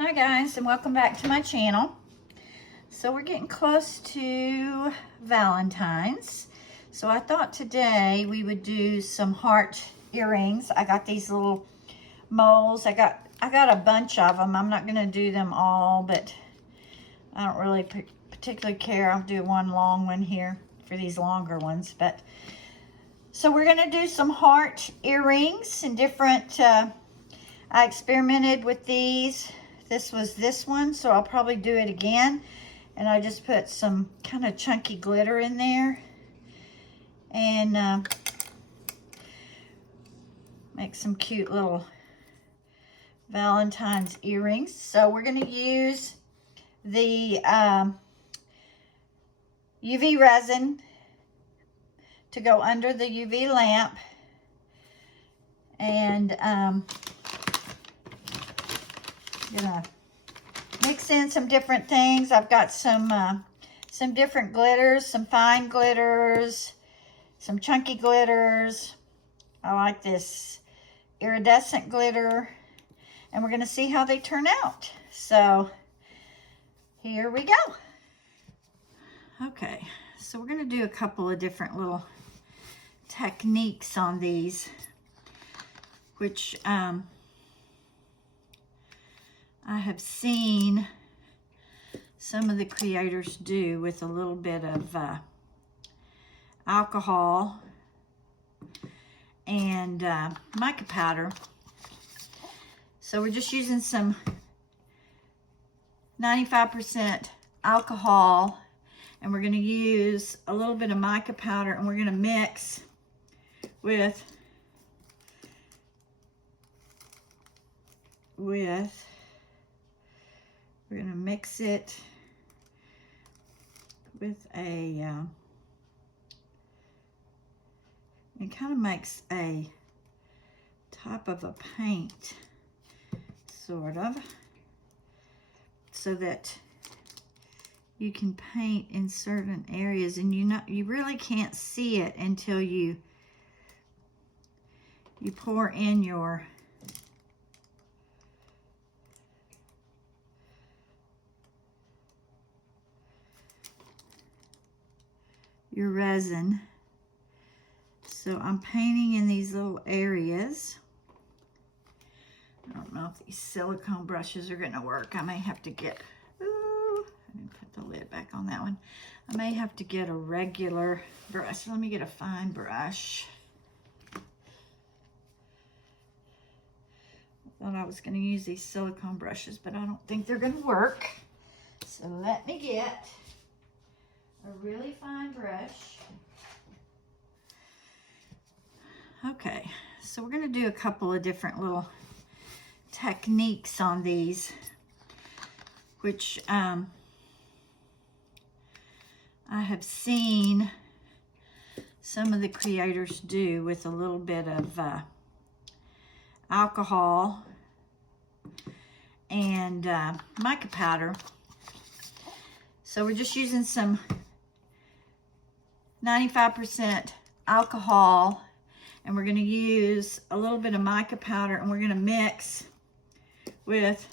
Hi guys, and welcome back to my channel. So we're getting close to Valentine's. So I thought today we would do some heart earrings. I got these little moles. I got a bunch of them. I'm not going to do them all, but I don't really particularly care. I'll do one long one here for these longer ones. But so we're going to do some heart earrings and different. I experimented with these. This was this one, so I'll probably do it again. And I just put some kind of chunky glitter in there. And make some cute little Valentine's earrings. So we're going to use the UV resin to go under the UV lamp. And gonna mix in some different things. I've got some different glitters, some fine glitters, some chunky glitters. I like this iridescent glitter, and we're gonna see how they turn out. So here we go. Okay, so we're gonna do a couple of different little techniques on these, which I have seen some of the creators do with a little bit of alcohol and mica powder. So we're just using some 95% alcohol, and we're going to use a little bit of mica powder, and we're going to mix with we're going to mix it with a, it kind of makes a top of a paint, sort of, so that you can paint in certain areas, and you really can't see it until you pour in your resin. So I'm painting in these little areas. I don't know if these silicone brushes are going to work. I may have to get, ooh, I didn't put the lid back on that one. I may have to get a regular brush. Let me get a fine brush. I thought I was going to use these silicone brushes, but I don't think they're going to work. So let me get a really fine brush. Okay, so we're going to do a couple of different little techniques on these, which I have seen some of the creators do with a little bit of alcohol and mica powder. So we're just using some 95% alcohol, and we're going to use a little bit of mica powder, and we're going to mix with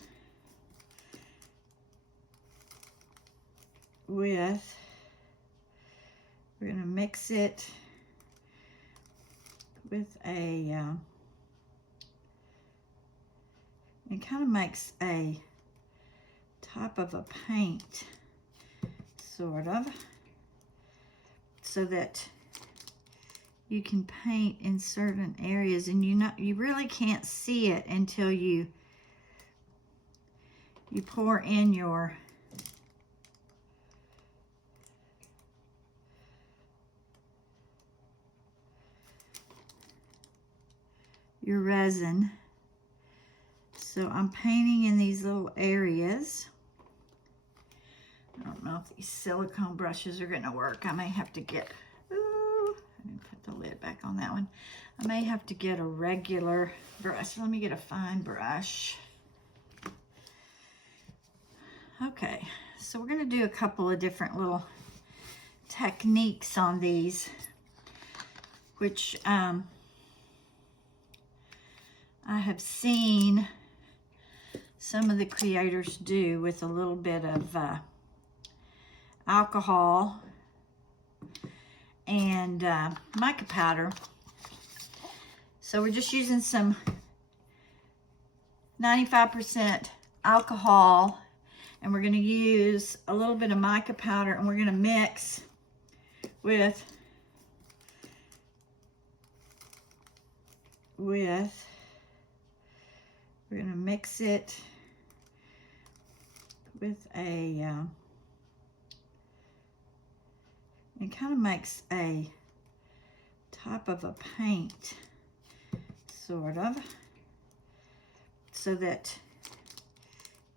we're going to mix it with a it kind of makes a top of a paint, sort of, so that you can paint in certain areas, and you really can't see it until you pour in your resin. So I'm painting in these little areas. I don't know if these silicone brushes are going to work. I may have to get, ooh, I didn't put the lid back on that one. I may have to get a regular brush. Let me get a fine brush. Okay, so we're going to do a couple of different little techniques on these, which I have seen some of the creators do with a little bit of alcohol and mica powder. So we're just using some 95% alcohol, and we're going to use a little bit of mica powder, and we're going to mix with we're going to mix it with a it kind of makes a type of a paint, sort of, so that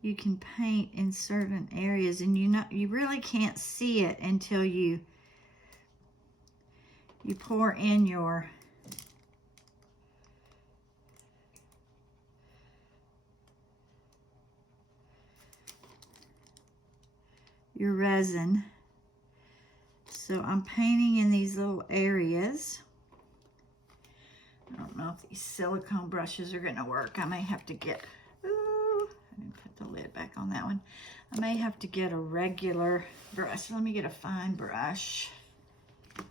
you can paint in certain areas, and you really can't see it until you pour in your resin. So I'm painting in these little areas. I don't know if these silicone brushes are gonna work. I may have to get, ooh, I didn't put the lid back on that one. I may have to get a regular brush. Let me get a fine brush. I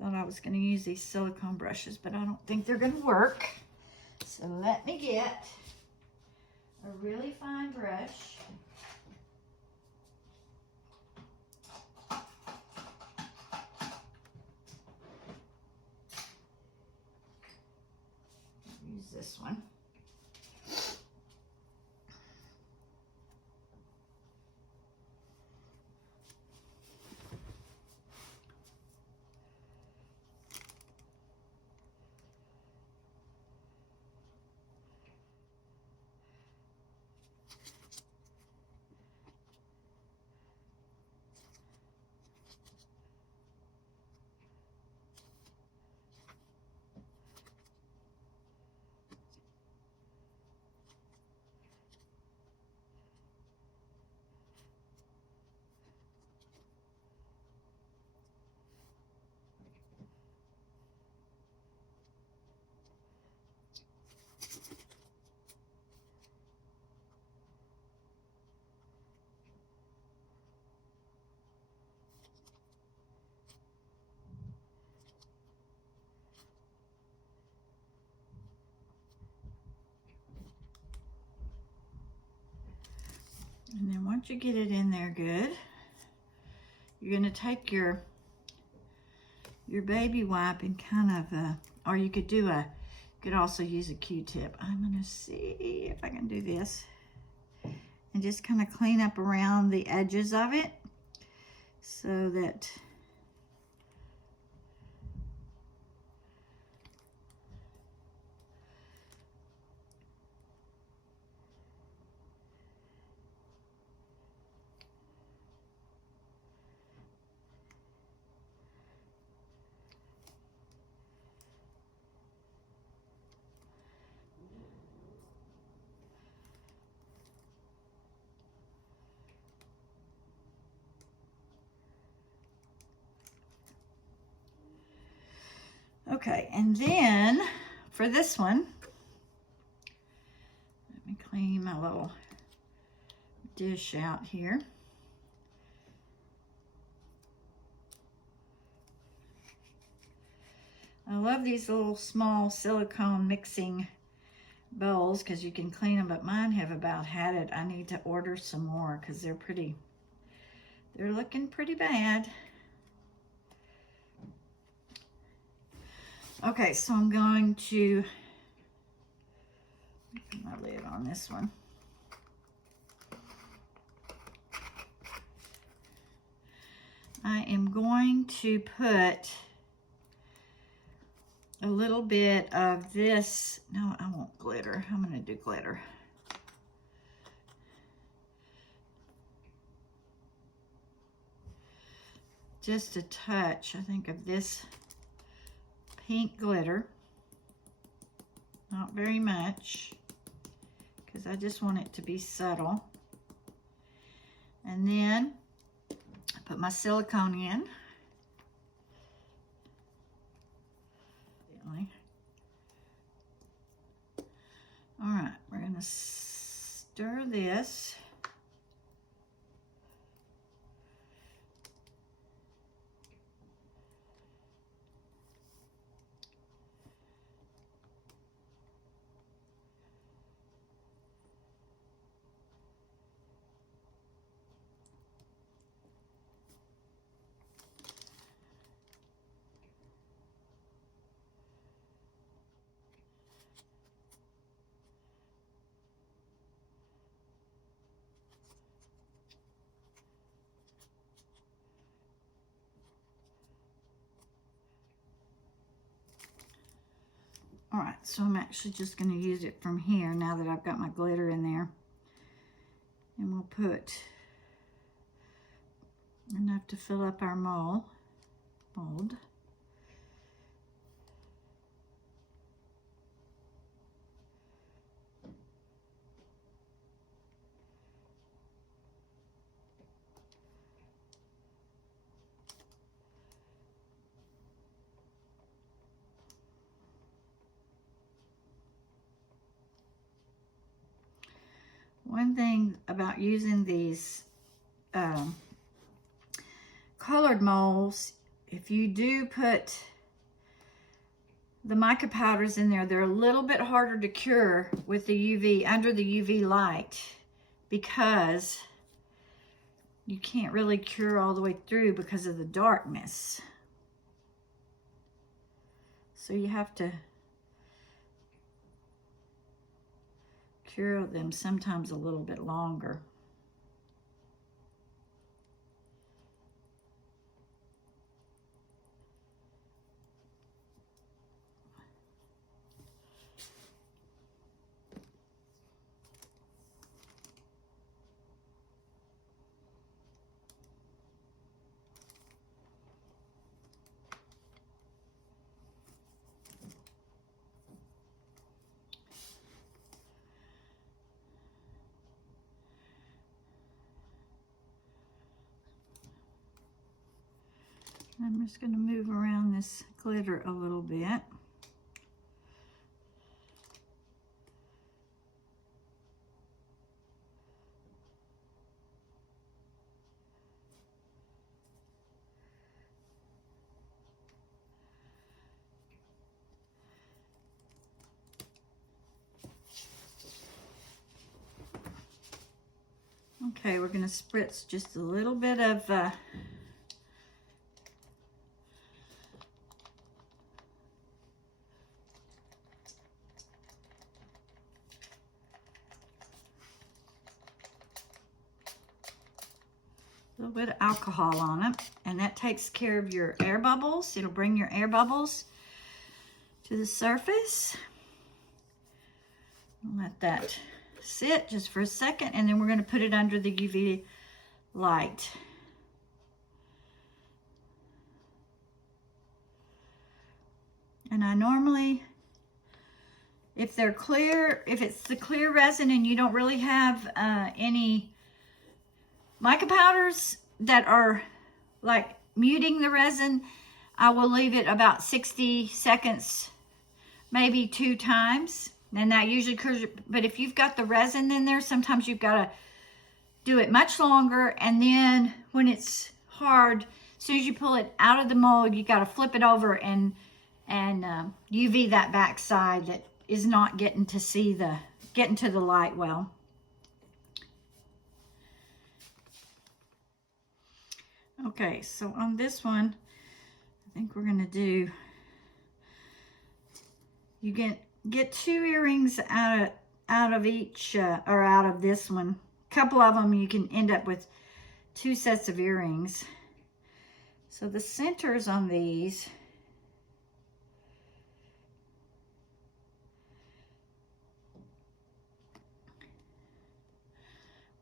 thought I was gonna use these silicone brushes, but I don't think they're gonna work. So let me get a really fine brush. Use this one. And then once you get it in there good, you're gonna take your baby wipe and kind of, or you could also use a Q-tip. I'm gonna see if I can do this. And just kind of clean up around the edges of it so that okay, and then for this one, let me clean my little dish out here. I love these little small silicone mixing bowls because you can clean them, but mine have about had it. I need to order some more because they're looking pretty bad. Okay, so I'm going to put my lid on this one. I am going to put a little bit of this. No, I won't glitter. I'm going to do glitter. Just a touch, I think, of this pink glitter. Not very much, because I just want it to be subtle. And then I put my silicone in. stir this. All right, so I'm actually just going to use it from here now that I've got my glitter in there. And we'll put enough to fill up our mold. One thing about using these colored molds, if you do put the mica powders in there, they're a little bit harder to cure with the UV, under the UV light, because you can't really cure all the way through because of the darkness. So you have to cure them sometimes a little bit longer. I'm just going to move around this glitter a little bit. Okay, we're going to spritz just a little bit of alcohol on it, and that takes care of your air bubbles. It'll bring your air bubbles to the surface. Let that sit just for a second, and then we're going to put it under the UV light. And I normally, if they're clear, if it's the clear resin and you don't really have any mica powders that are like muting the resin, I will leave it about 60 seconds, maybe 2 times. And that usually cures, but if you've got the resin in there, sometimes you've got to do it much longer. And then when it's hard, as soon as you pull it out of the mold, you got to flip it over and UV that back side that is not getting to the light well. Okay, so on this one, I think we're gonna do, you get 2 earrings out of each, or out of this one. A couple of them you can end up with 2 sets of earrings. So the centers on these,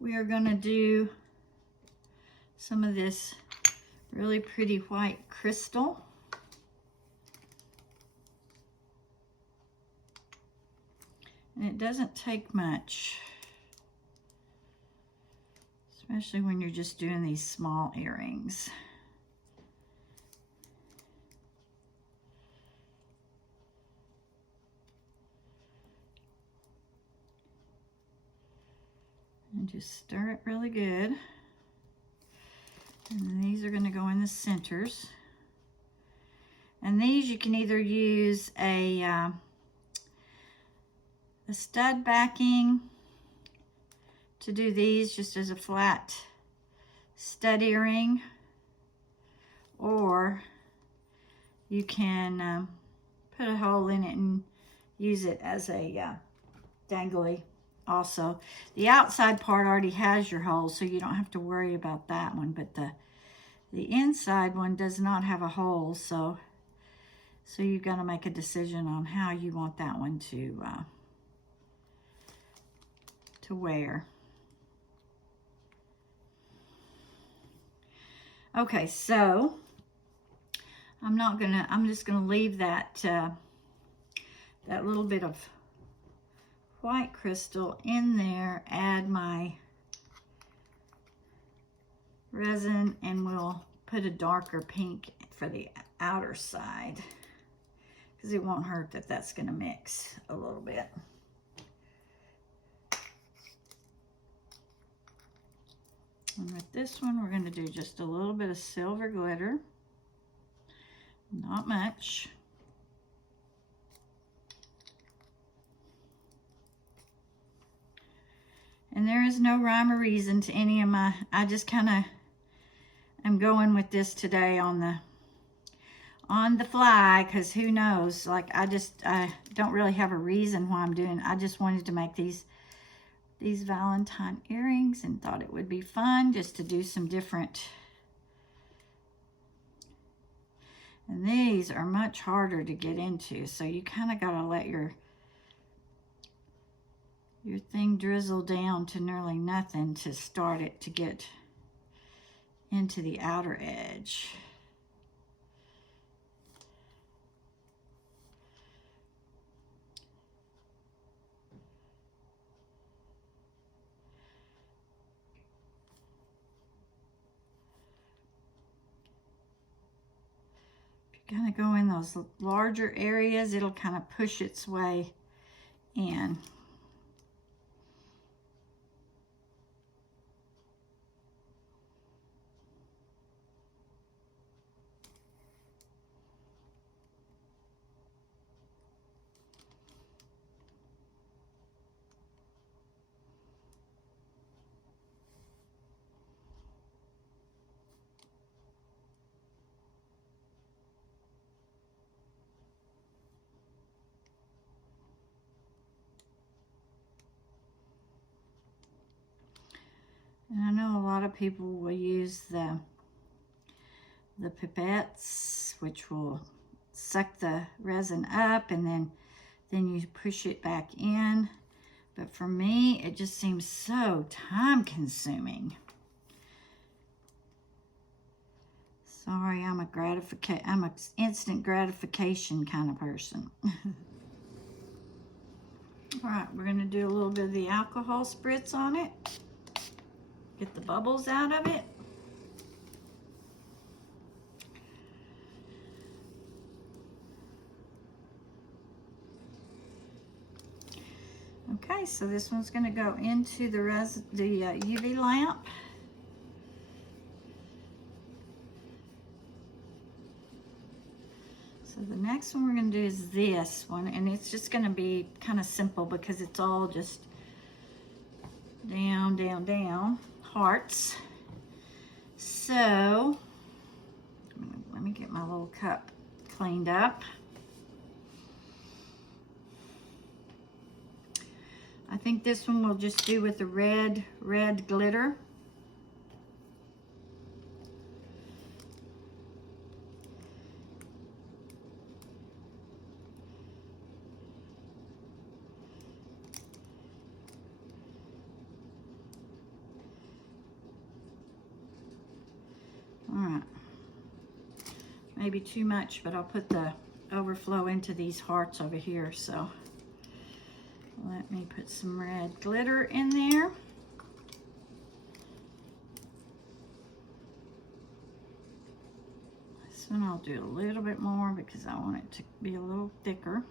we are gonna do some of this really pretty white crystal. And it doesn't take much, especially when you're just doing these small earrings. And just stir it really good. And then these are going to go in the centers. And these you can either use a stud backing to do these just as a flat stud earring, or you can put a hole in it and use it as a dangly also. The outside part already has your hole, so you don't have to worry about that one, but the inside one does not have a hole, so you've got to make a decision on how you want that one to wear. Okay, so I'm just gonna leave that that little bit of white crystal in there, add my resin, and we'll put a darker pink for the outer side, because it won't hurt that that's gonna mix a little bit. And with this one, we're going to do just a little bit of silver glitter. Not much. And there is no rhyme or reason to any of my, I just kind of am going with this today on the fly, because who knows, like I don't really have a reason why I'm doing it. I just wanted to make these Valentine earrings and thought it would be fun just to do some different. And these are much harder to get into, so you kind of got to let your thing drizzle down to nearly nothing to start it to get into the outer edge. Gonna go in those larger areas, it'll kind of push its way in. And I know a lot of people will use the pipettes, which will suck the resin up, and then you push it back in. But for me, it just seems so time-consuming. Sorry, I'm an instant gratification kind of person. All right, we're gonna do a little bit of the alcohol spritz on it. Get the bubbles out of it. Okay, so this one's going to go into the UV lamp. So the next one we're going to do is this one, and it's just going to be kind of simple because it's all just down, down, down, hearts. So let me get my little cup cleaned up. I think this one we'll just do with the red glitter. All right, maybe too much, but I'll put the overflow into these hearts over here, so. Let me put some red glitter in there. This one I'll do a little bit more because I want it to be a little thicker.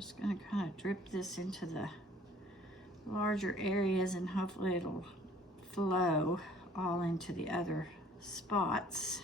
just going to kind of drip this into the larger areas, and hopefully it'll flow all into the other spots.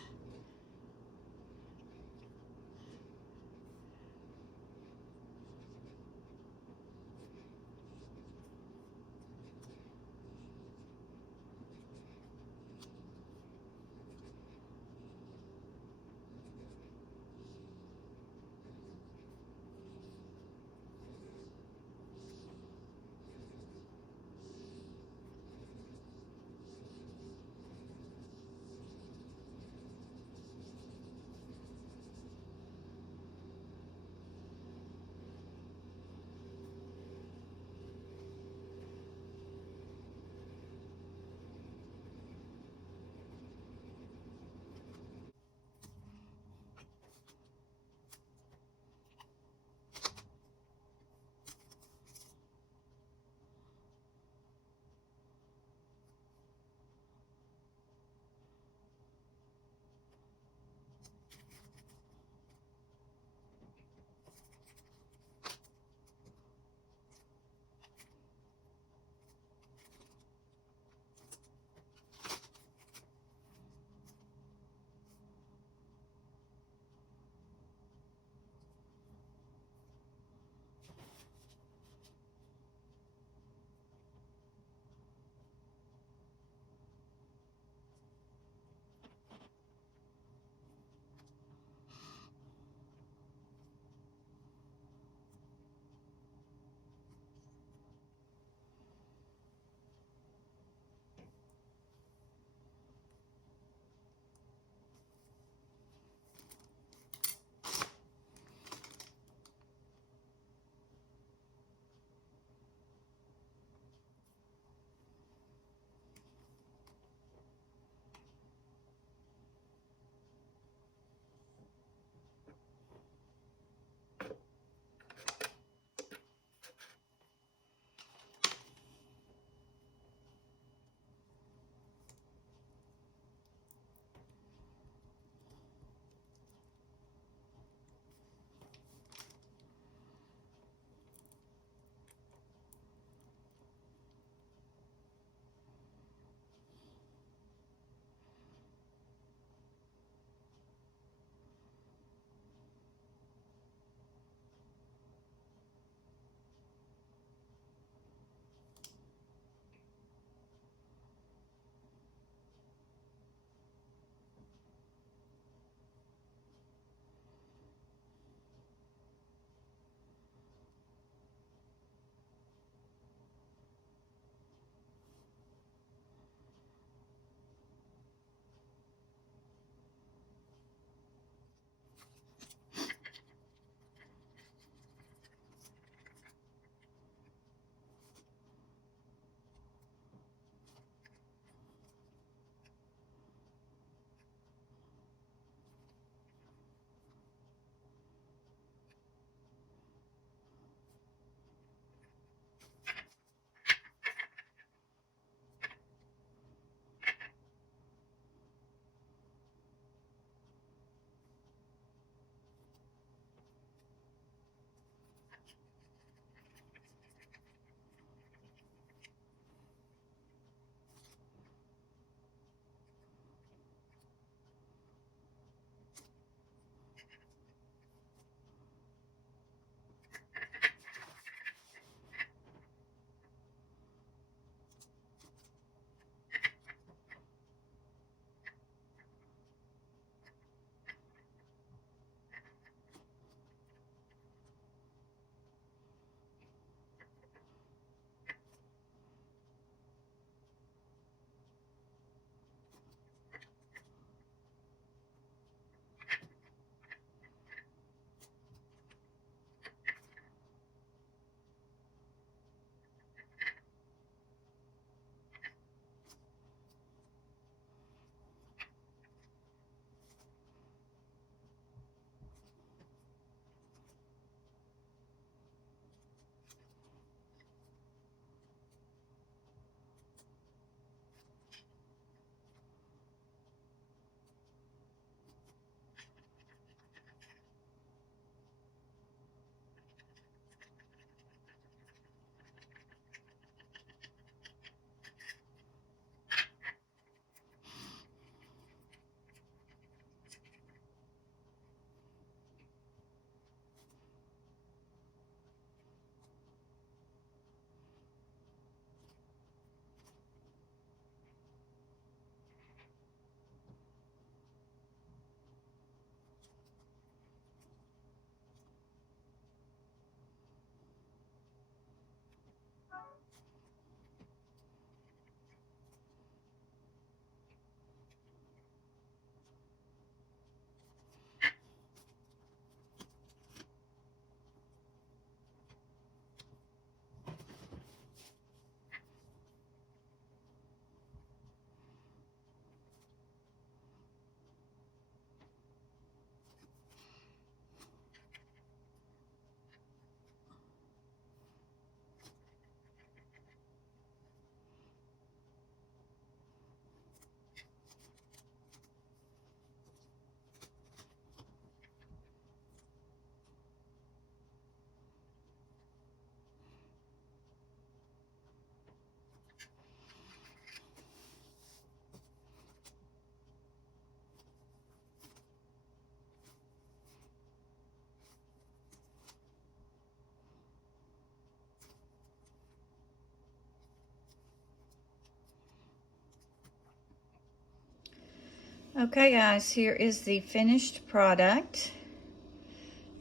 Okay guys, here is the finished product.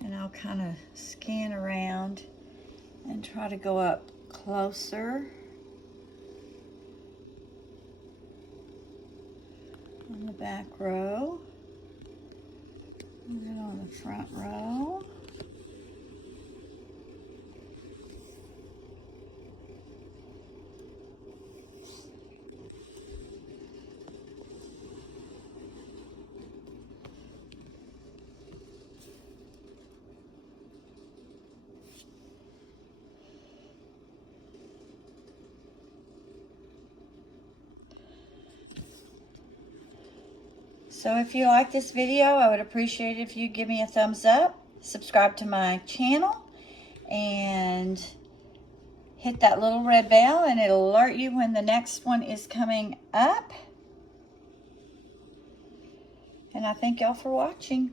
And I'll kind of scan around and try to go up closer on the back row. And then on the front row. So if you like this video, I would appreciate it if you give me a thumbs up, subscribe to my channel, and hit that little red bell and it'll alert you when the next one is coming up. And I thank y'all for watching.